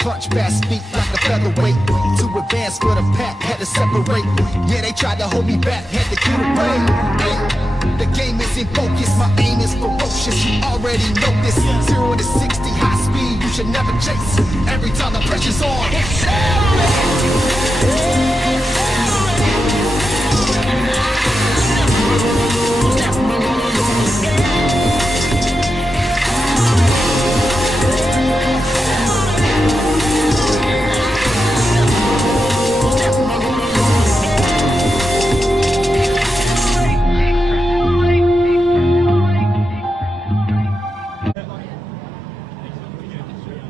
clutch, fast feet like a featherweight. Too advanced for the pack, had to separate. Yeah, they tried to hold me back, had to get away. Hey, the game is in focus, my aim is ferocious. You already know this. 0 to 60, high speed, you should never chase. Every time the pressure's on,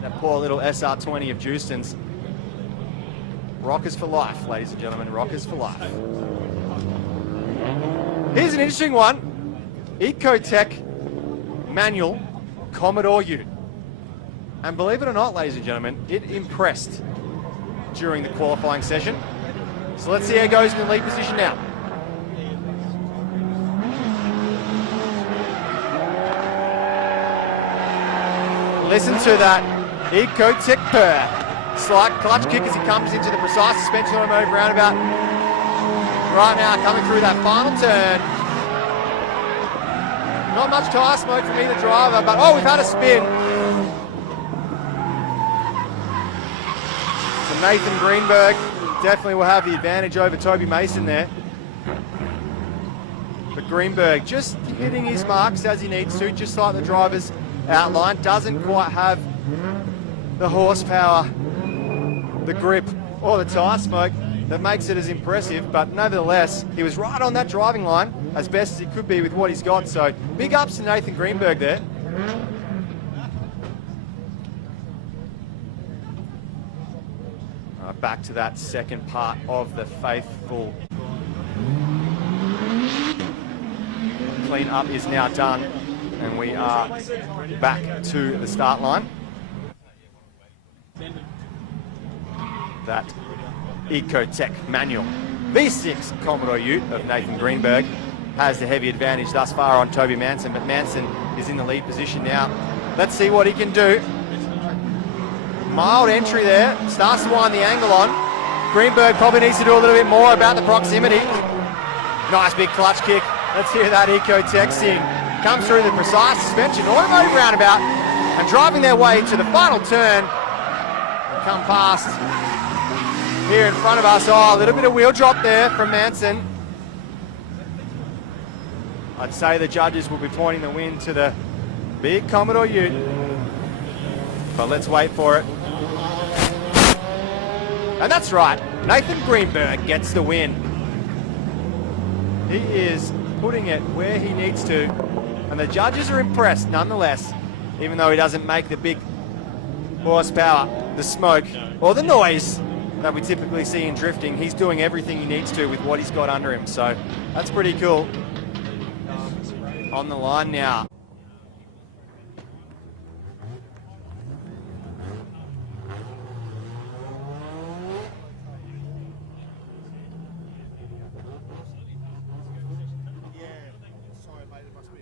that poor little SR20 of Justin's. Rockers for life, ladies and gentlemen, rockers for life. Here's an interesting one. Ecotech manual Commodore Ute. And believe it or not, ladies and gentlemen, it impressed during the qualifying session. So let's see how it goes in the lead position now. Listen to that Ecotech purr. Slight clutch kick as he comes into the precise suspension automotive roundabout. Right now, coming through that final turn. Not much tyre smoke from either driver, but oh, we've had a spin. So Nathan Greenberg definitely will have the advantage over Toby Mason there. But Greenberg just hitting his marks as he needs to, just like the driver's outline. Doesn't quite have the horsepower, the grip, or the tyre smoke that makes it as impressive, but nevertheless, he was right on that driving line as best as he could be with what he's got, so big ups to Nathan Greenberg there. Back to that second part of the faithful. Clean up is now done, and we are back to the start line. That Ecotech manual V6 Commodore Ute of Nathan Greenberg has the heavy advantage thus far on Toby Manson, but Manson is in the lead position now. Let's see what he can do. Mild entry there, starts to wind the angle on. Greenberg probably needs to do a little bit more about the proximity. Nice big clutch kick. Let's hear that Ecotech sing. Comes through the precise suspension automotive roundabout and driving their way to the final turn. And come past here in front of us. Oh, a little bit of wheel drop there from Manson. I'd say the judges will be pointing the win to the big Commodore Ute, but let's wait for it. And that's right, Nathan Greenberg gets the win. He is putting it where he needs to, and the judges are impressed nonetheless, even though he doesn't make the big horsepower, the smoke, or the noise that we typically see in drifting. He's doing everything he needs to with what he's got under him, so that's pretty cool. On the line now.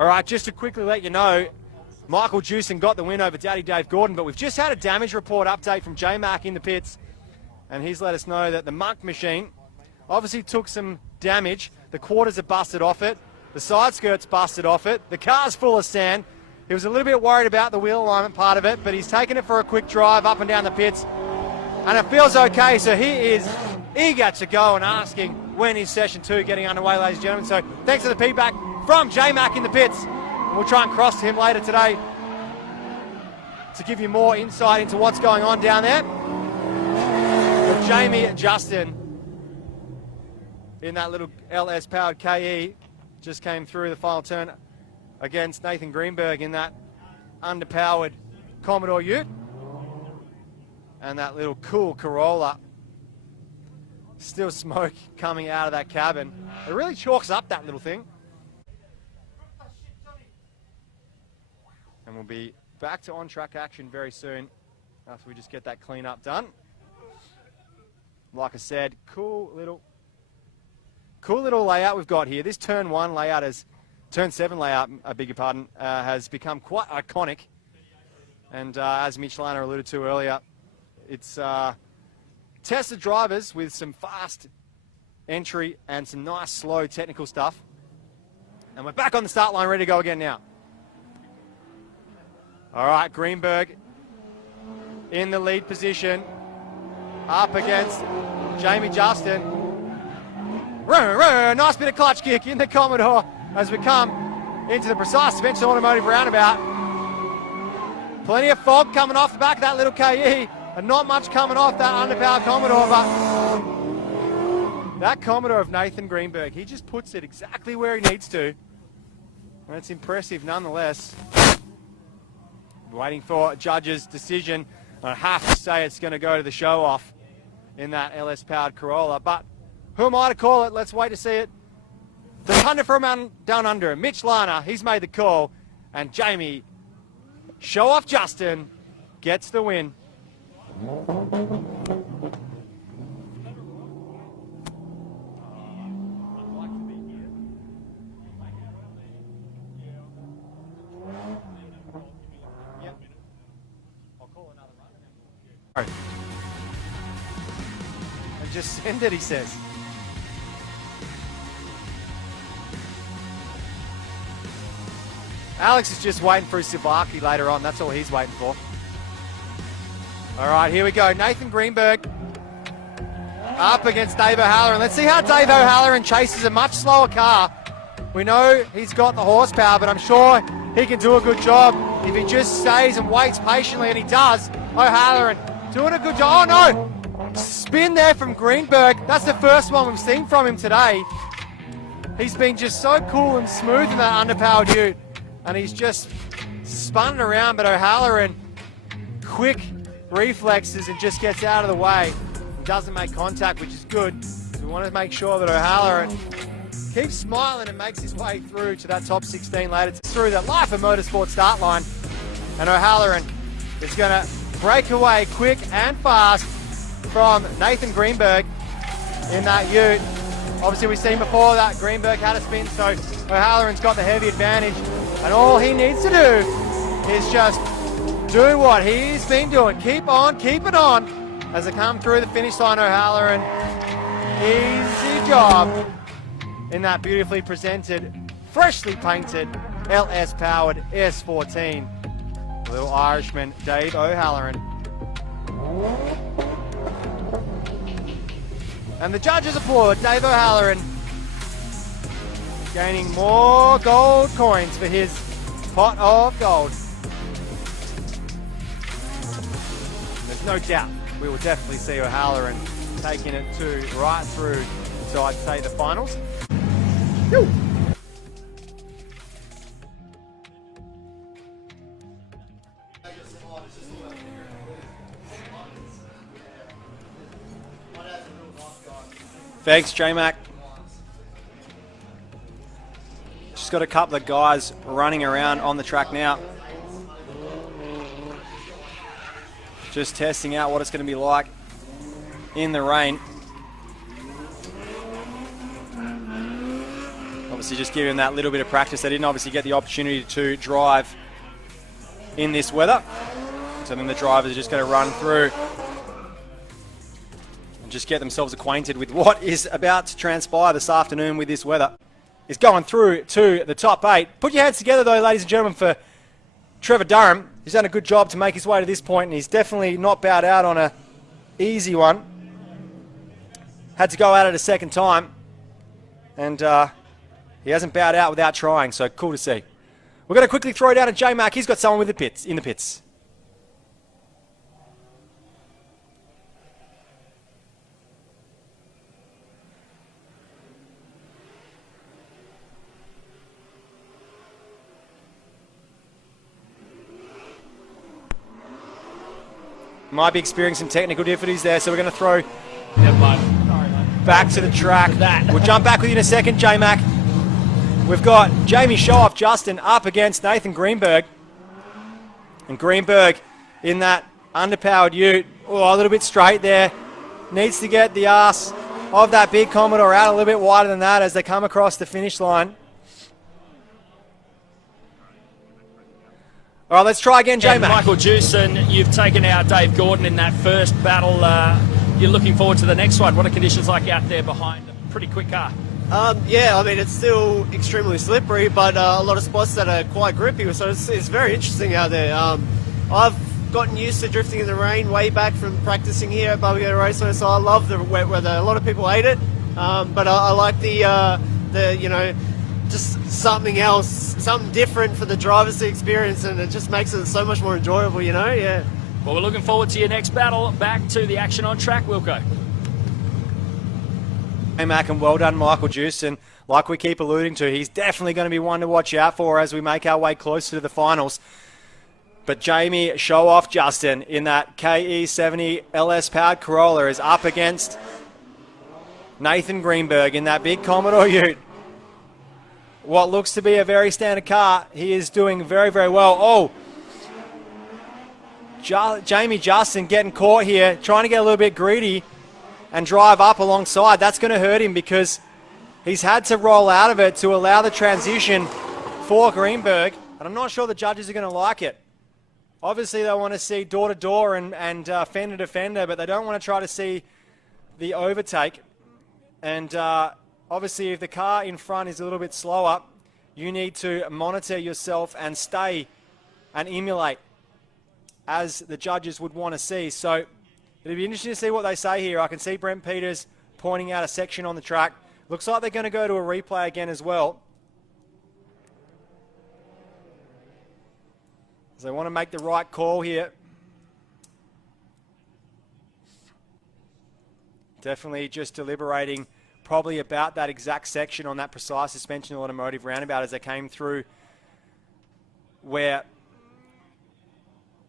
All right, just to quickly let you know, Michael Jewson got the win over Daddy Dave Gordon, but we've just had a damage report update from J-Mac in the pits, and he's let us know that the Monk machine obviously took some damage. The quarters are busted off it, the side skirt's busted off it, the car's full of sand. He was a little bit worried about the wheel alignment part of it, but he's taken it for a quick drive up and down the pits, and it feels okay, so he is eager to go and asking when is session 2 getting underway, ladies and gentlemen. So thanks for the feedback from J-Mac in the pits. And we'll try and cross to him later today to give you more insight into what's going on down there. But Jamie and Justin in that little LS-powered KE just came through the final turn against Nathan Greenberg in that underpowered Commodore Ute. And that little cool Corolla. Still smoke coming out of that cabin. It really chalks up that little thing. And we'll be back to on-track action very soon after we just get that clean-up done. Like I said, cool little layout we've got here. This turn 1 layout turn 7 layout, I beg your pardon, has become quite iconic. And as Mitch Lanner alluded to earlier, It's tested drivers with some fast entry and some nice slow technical stuff. And we're back on the start line, ready to go again now. All right, Greenberg in the lead position, up against Jamie Justin. Nice bit of clutch kick in the Commodore as we come into the Precise Suspension Automotive roundabout. Plenty of fog coming off the back of that little KE, and not much coming off that underpowered Commodore, but that Commodore of Nathan Greenberg, he just puts it exactly where he needs to, and it's impressive nonetheless. Waiting for a judge's decision. I have to say it's going to go to the show-off in that LS-powered Corolla, but who am I to call it? Let's wait to see it. The Thunder from Down Under, Mitch Lana, he's made the call, and Jamie Show-Off Justin gets the win. And just send it, he says. Alex is just waiting for his Savaki later on. That's all he's waiting for. All right, here we go. Nathan Greenberg up against Dave O'Halloran. Let's see how Dave O'Halloran chases a much slower car. We know he's got the horsepower, but I'm sure he can do a good job if he just stays and waits patiently, and he does. O'Halloran doing a good job. Oh no! Spin there from Greenberg. That's the first one we've seen from him today. He's been just so cool and smooth in that underpowered ute, and he's just spun it around, but O'Halloran, quick reflexes and just gets out of the way. He doesn't make contact, which is good. So we want to make sure that O'Halloran keeps smiling and makes his way through to that top 16 later, through that Life of Motorsport start line. And O'Halloran is going to break away quick and fast from Nathan Greenberg in that ute. Obviously, we've seen before that Greenberg had a spin, so O'Halloran's got the heavy advantage. And all he needs to do is just do what he's been doing. Keep on, keep it on as they come through the finish line. O'Halloran, easy job in that beautifully presented, freshly painted LS-powered S14. Little Irishman, Dave O'Halloran. And the judges applaud Dave O'Halloran, gaining more gold coins for his pot of gold. There's no doubt we will definitely see O'Halloran taking it to right through to, I'd say, the finals. Woo! Thanks, J-Mac. Just got a couple of guys running around on the track now. Just testing out what it's going to be like in the rain. Obviously just giving that little bit of practice. They didn't obviously get the opportunity to drive in this weather. So then the drivers are just going to run through and just get themselves acquainted with what is about to transpire this afternoon with this weather. Is going through to the top 8. Put your hands together though, ladies and gentlemen, for Trevor Durham. He's done a good job to make his way to this point, and he's definitely not bowed out on an easy one. Had to go at it a second time, and he hasn't bowed out without trying, so cool to see. We're going to quickly throw down to J-Mac. He's got someone with the pits, in the pits. Might be experiencing some technical difficulties there, so we're going to throw back to the track. We'll jump back with you in a second, J-Mac. We've got Jamie Show-Off Justin up against Nathan Greenberg. And Greenberg in that underpowered ute. Oh, a little bit straight there. Needs to get the ass of that big Commodore out a little bit wider than that as they come across the finish line. All right, let's try again, J-Mac. Michael Jewson, you've taken out Dave Gordon in that first battle. You're looking forward to the next one. What are conditions like out there behind a pretty quick car? Yeah, I mean, it's still extremely slippery, but a lot of spots that are quite grippy, so it's very interesting out there. I've gotten used to drifting in the rain way back from practicing here at Barbecue Raceway, so I love the wet weather. A lot of people hate it, but I like the you know, just something else, something different for the drivers to experience, and it just makes it so much more enjoyable, you know, yeah. Well, we're looking forward to your next battle. Back to the action on track, Wilco. Hey, Mac, and well done, Michael Jewson. Like we keep alluding to, he's definitely going to be one to watch out for as we make our way closer to the finals. But Jamie Show Off Justin in that KE70 LS powered Corolla is up against Nathan Greenberg in that big Commodore Ute. What looks to be a very standard car. He is doing very, very well. Oh, Jamie Justin getting caught here, trying to get a little bit greedy and drive up alongside. That's going to hurt him because he's had to roll out of it to allow the transition for Greenberg. And I'm not sure the judges are going to like it. Obviously, they want to see door-to-door and fender-to-fender, but they don't want to try to see the overtake. And obviously, if the car in front is a little bit slower, you need to monitor yourself and stay and emulate as the judges would want to see. So it'll be interesting to see what they say here. I can see Brent Peters pointing out a section on the track. Looks like they're going to go to a replay again as well. So they want to make the right call here. Definitely just deliberating probably about that exact section on that precise suspension automotive roundabout as they came through, where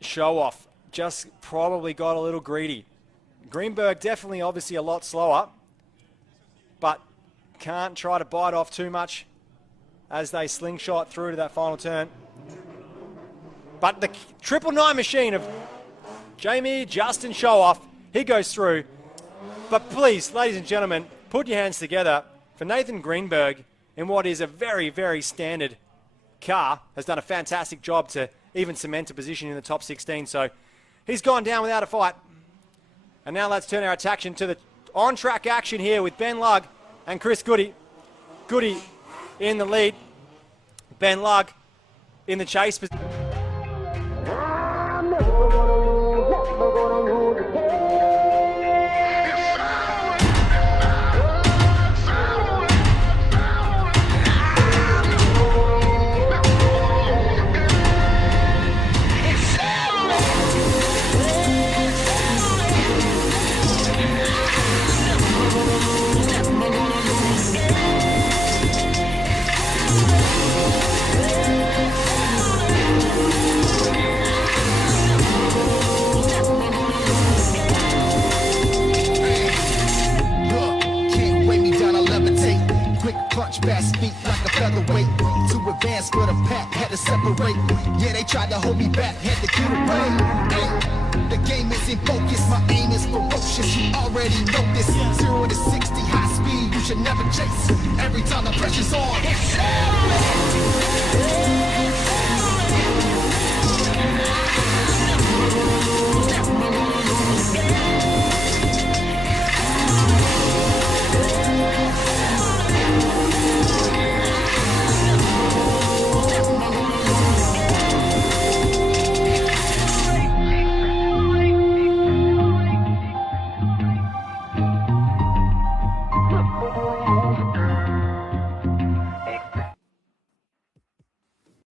Show Off just probably got a little greedy. Greenberg definitely obviously a lot slower, but can't try to bite off too much as they slingshot through to that final turn. But the 999 machine of Jamie Justin Show Off, he goes through. But please, ladies and gentlemen, put your hands together for Nathan Greenberg in what is a very, very standard car. Has done a fantastic job to even cement a position in the top 16. So he's gone down without a fight. And now let's turn our attention to the on-track action here with Ben Lugg and Chris Goody. Goody in the lead. Ben Lugg in the chase position. Punch fast feet like a featherweight. Too advanced for the pack, had to separate. Yeah, they tried to hold me back, had to get away. Hey, the game is in focus, my aim is ferocious. You already know this. 0 to 60, high speed, you should never chase. Every time the pressure's on, it's